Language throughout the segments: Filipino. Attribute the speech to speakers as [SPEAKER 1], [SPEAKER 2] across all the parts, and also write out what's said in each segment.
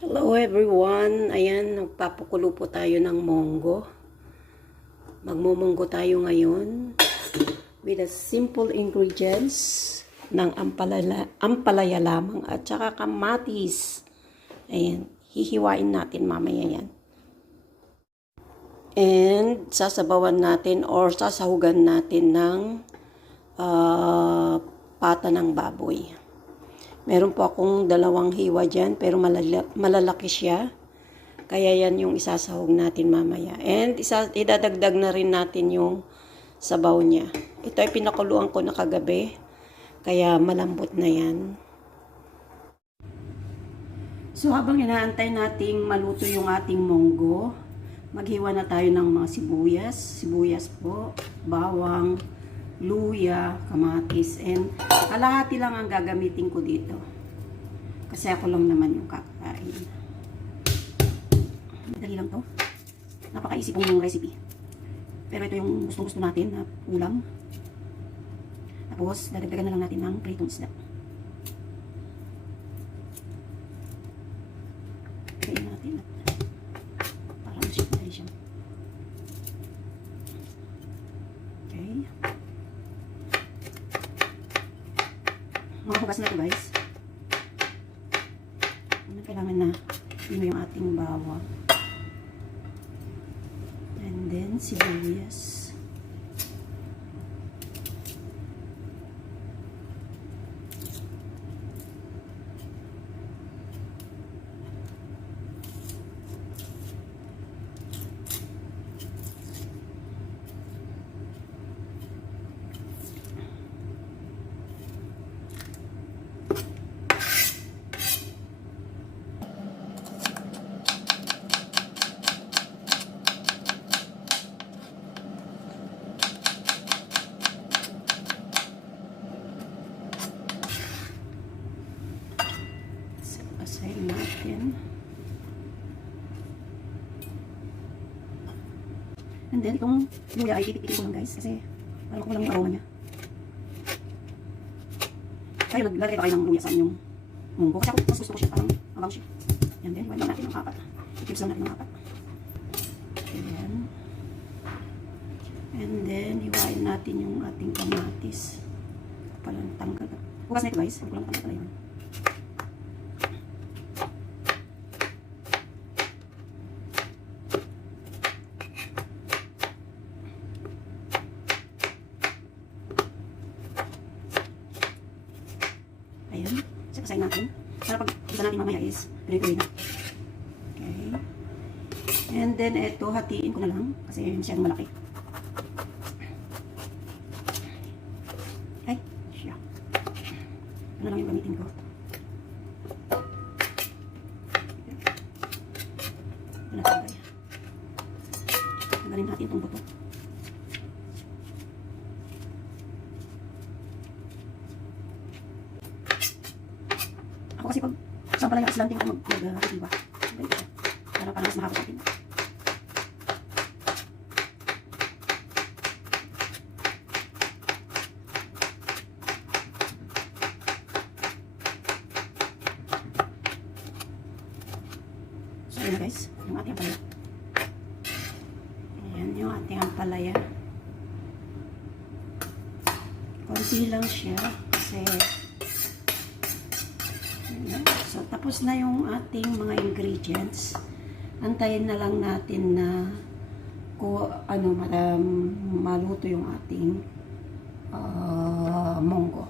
[SPEAKER 1] Hello everyone. Ayan, nagpapakulo po tayo ng monggo. Magmumunggo tayo ngayon with the simple ingredients ng ampalaya, ampalaya lamang at saka kamatis. Ayan, hihiwain natin mamaya yan. And sasabawan natin or sasahugan natin ng ah, pata ng baboy. Meron po akong dalawang hiwa dyan, pero malala- malalaki siya. Kaya yan yung isasahog natin mamaya. And isa, idadagdag na rin natin yung sabaw niya. Ito ay pinakuluan ko na kagabi. Kaya malambot na yan. So habang inaantay nating maluto yung ating monggo, maghiwa na tayo ng mga sibuyas. Sibuyas po, bawang, luya, kamatis, and kalahati lang ang gagamitin ko dito. Kasi ako lang naman yung kakain. Madali lang to. Napakaisip kong recipe. Pero ito yung gusto-gusto natin na ulam. Tapos, dadagdagan na lang natin ng pritong isda. Kain natin at para ma-shake na rin siya. Okay. Hugas na ito guys. Ano kailangan na yun yung ating bawang. And then sibuyas. So, asahin natin. And then, itong luya ay titik ko lang guys. Kasi, parang kulang yung aroma niya. Kayo, naglalagay pa kayo ng luya sa inyong munggo. Kasi ako, mas gusto ko siya parang abang siya. Yan din, wala natin ng apat. I-tips lang natin ng apat. Ayan. And then, hiwain natin yung ating kamatis. Palang tanggal. Bukas na ito guys. Hindi ko lang tanggal. Ayan. Sakasayin natin. Para pag isa natin mamaya is ready na. Okay. And then, ito, hatiin ko na lang. Kasi masyadong malaki. Ay, siya. Ano lang yung gamitin ko. Wala tagay. Tanggalin natin itong buto. Ako kasi pag saan pala yung aslanting ako mag mag diba? Ganito siya. Para parang mas mahaba sa akin. So yun guys, yung ating palaya. Ayan yung ating ampalaya. Konti lang siya kasi Ayan. So, tapos na yung ating mga ingredients. Antayin na lang natin na ko ano madam, maluto yung ating ah, monggo.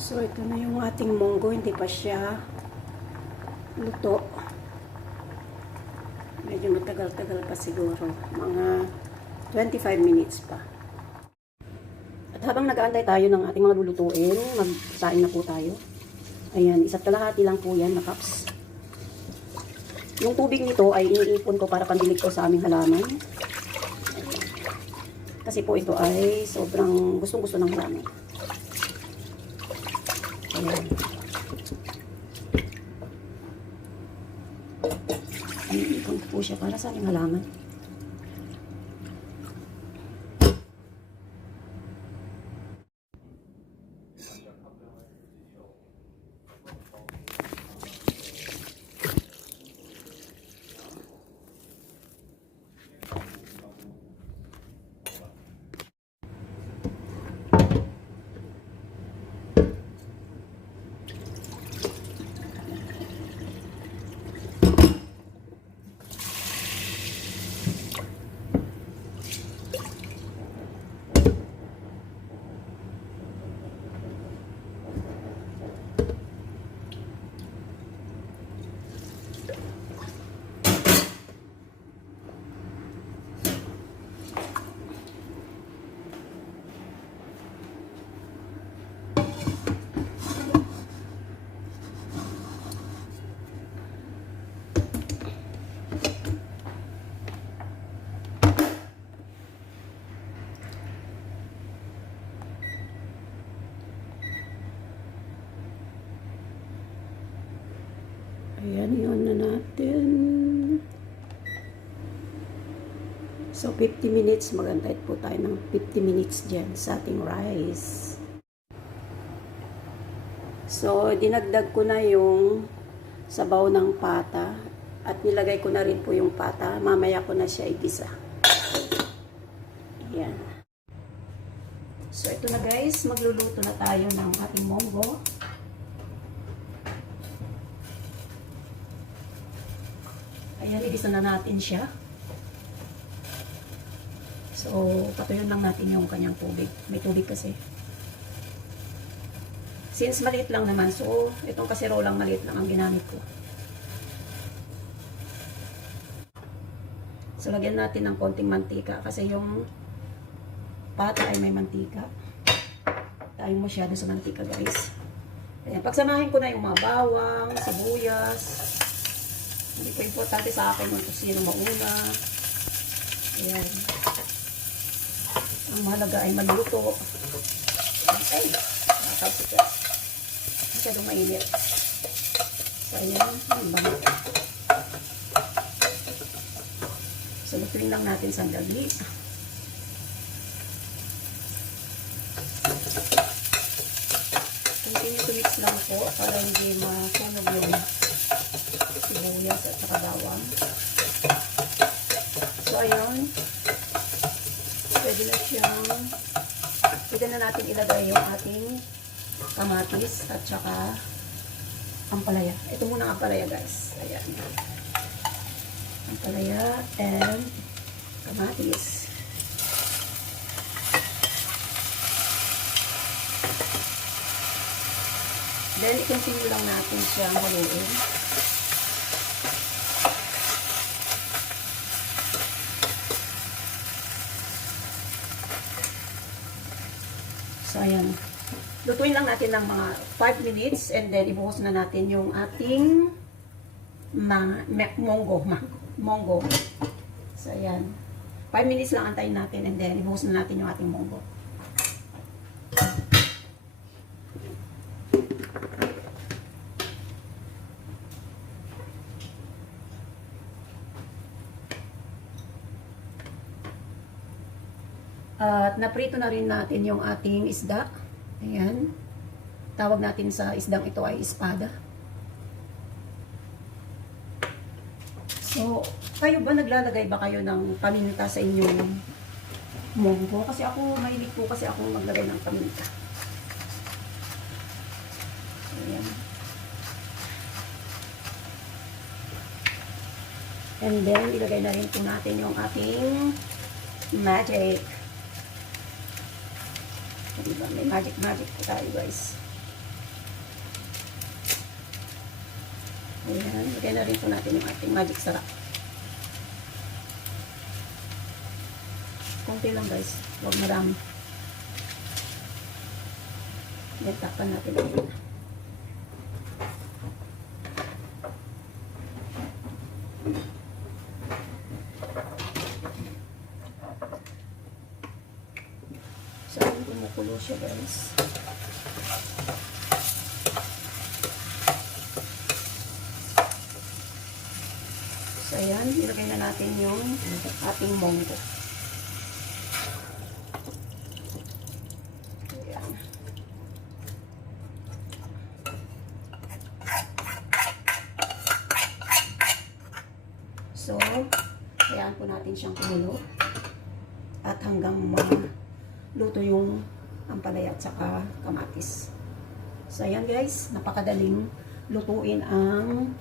[SPEAKER 1] So, ito na yung ating monggo. Hindi pa siya luto. Medyo matagal-tagal pa siguro. Mga 25 minutes pa. At habang nag-aantay tayo ng ating mga lulutuin, magsain na po tayo. Ayan, isa't kalahati lang po yan na cups. Yung tubig nito ay iniipon ko para pandilig ko sa aming halaman. Kasi po ito ay sobrang gustong-gusto ng halaman. Ayan. Iniipon ko po siya para sa aming halaman. Ayan, yun na natin. So, 50 minutes. Magantay po tayo ng 50 minutes dyan sa ating rice. So, dinagdag ko na yung sabaw ng pata. At nilagay ko na rin po yung pata. Mamaya ko na siya igisa. Ayan. So, ito na guys. Magluluto na tayo ng ating monggo. Ayan, na natin siya. So, patuyon lang natin yung kanyang tubig. May tubig kasi. Since maliit lang naman, so itong kaserolang maliit lang ang ginamit ko. So, lagyan natin ng konting mantika kasi yung pata ay may mantika. Tayo masyado sa mantika, guys. Ayan, pagsamahin ko na yung mga bawang, sibuyas. Hindi ko importante sa akin kung sino mauna. Ayan. Ang mahalaga ay maluto. Ay, nakakasika. Masyadong mainit. So, ayan. Ang bango. So, lutuin lang natin sandali. Continue to mix lang po para hindi masunog yung sibuyas at saka bawang. So, ayun. Pwede na siyang pwede na natin ilagay yung ating kamatis at saka ampalaya. Ito muna ang ampalaya guys. Ayan. Ampalaya and kamatis. Then, i-continue lang natin siyang haluin. So, ayan. Lutuin lang natin ng mga 5 minutes and then ibuhos na natin yung ating mga monggo. Monggo. So, ayan. 5 minutes lang antayin natin and then ibuhos na natin yung ating monggo. At naprito na rin natin yung ating isda. Ayan. Tawag natin sa isdang ito ay espada. So, kayo ba naglalagay ba kayo ng paminta sa inyong munggo? Kasi ako, mahilig po kasi ako maglagay ng paminta. Ayan. And then, ilagay na rin po natin yung ating magic. Diba? May magic magic po tayo guys. Ayan. Lagay na rin po natin yung ating magic sarap. Konti lang guys. Huwag marami. Then takpan natin ulit. So, ayun, kumukulo siya. So, ayan, ilagay na natin yung ating monggo. Ayan. So, hayaan po natin siyang kumulo. At hanggang maluto yung ampalaya at saka kamatis. So, ayan guys, napakadaling lutuin ang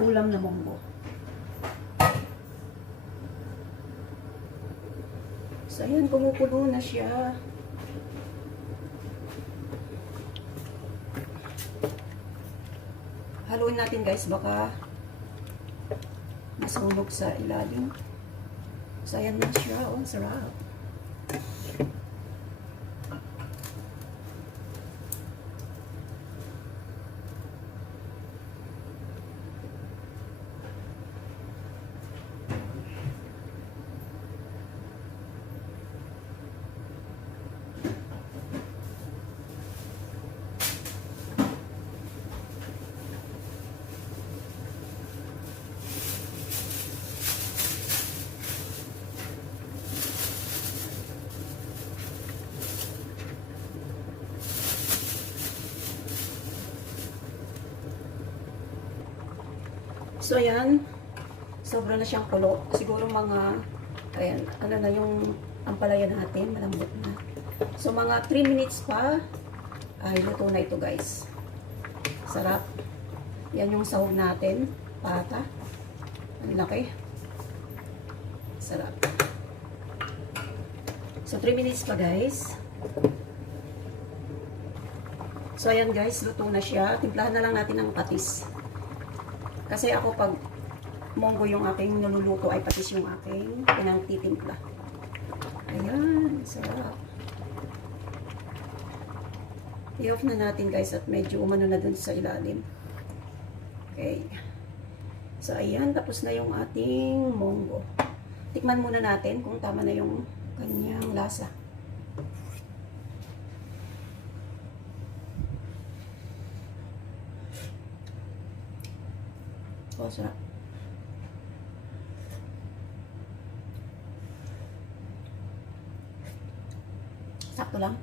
[SPEAKER 1] ulam na munggo. So, ayan, kumukulo na siya. Haluin natin guys, baka masunog sa ilalim. So, ayan na siya. Oh, sarap. So, ayan. Sobra na siyang kulo. Siguro mga, ayan, ano na yung ampalaya natin. Malambot na. So, mga 3 minutes pa, ay luto na ito guys. Sarap. Yan yung sahog natin. Pata. Ang laki. Sarap. So, 3 minutes pa guys. So, ayan guys, luto na siya. Timplahan na lang natin ng patis. Kasi ako pag monggo yung aking naluluto ay patis yung aking pinangtitimpla. Ayan, sarap. I-off na natin guys at medyo umano na dun sa ilalim. Okay. So, ayan, tapos na yung ating monggo. Tikman muna natin kung tama na yung kanyang lasa. Oh, sarap. Sakto lang.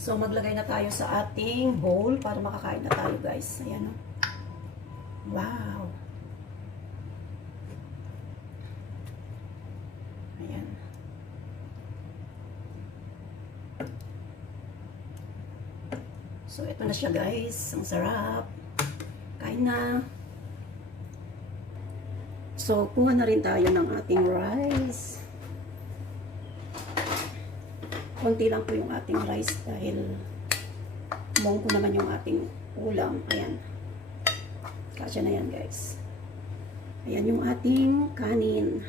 [SPEAKER 1] So, maglagay na tayo sa ating bowl para makakain na tayo, guys. Ayan, oh. Wow. Ayan. So, ito na siya, guys. Ang sarap. Kain na. So, kuha na rin tayo ng ating rice. Konti lang po yung ating rice dahil mongko naman yung ating ulam. Ayan. Kasya na yan, guys. Ayan yung ating kanin.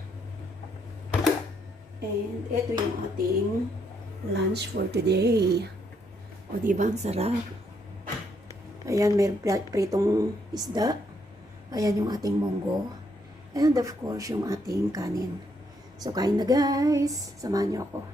[SPEAKER 1] And ito yung ating lunch for today. O, diba? Ang sarap. Ayan, may pritong isda. Ayan yung ating monggo. And of course, yung ating kanin. So, kain na guys. Samahan niyo ako.